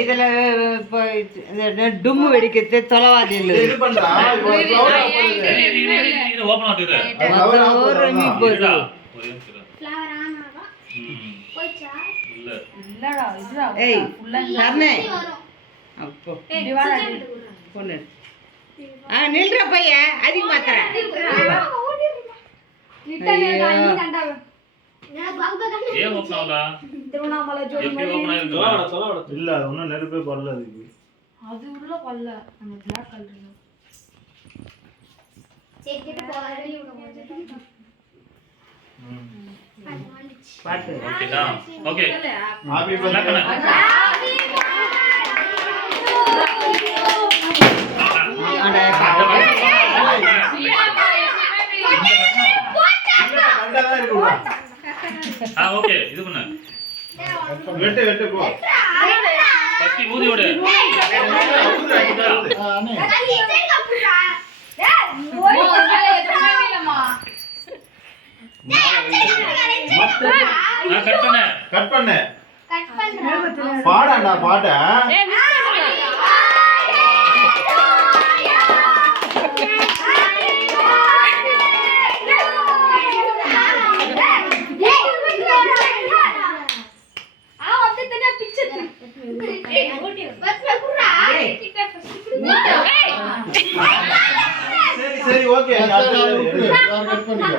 இதுல டும்மு வெடிக்கிறது தொலைவாதி நில்ற பைய அதி மாத்திர இல்ல ஒன்னும் நெருப்பே பல்ல அதுக்கு அது உள்ள பல்ல நம்ம பிளாக் கலர் சேக்கிட்டு போறடி விடுங்க பாட்டு ஓகேடா ஓகே ஹாப்பி பர்த்டே ஓகே இது பண்ணு வெட்டு வெட்டு போ பத்தி ஊதி ஓடு அண்ணே கட் பண்ணு பாடாண்டா பாட்ட சரி ஓகே கட் பண்ணிக்க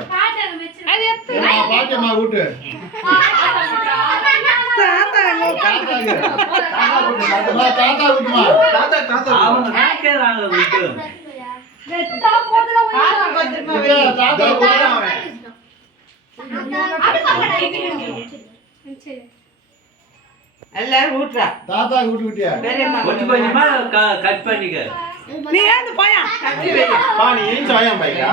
பாட்டமா விட்டு தாத்தா விட்டுமா தாத்தா அவங்க கேக்குறாங்க விட்டு வெட்டா போதுல தாத்தா போறானே எல்லாரும் ஊட்றா தாத்தா விட்டுட்டியா கொஞ்சம் கொஞ்சமா கட் பண்ணிக்க நீ ஏன் போயா பாணி ஏன் சாயம் பைக்கா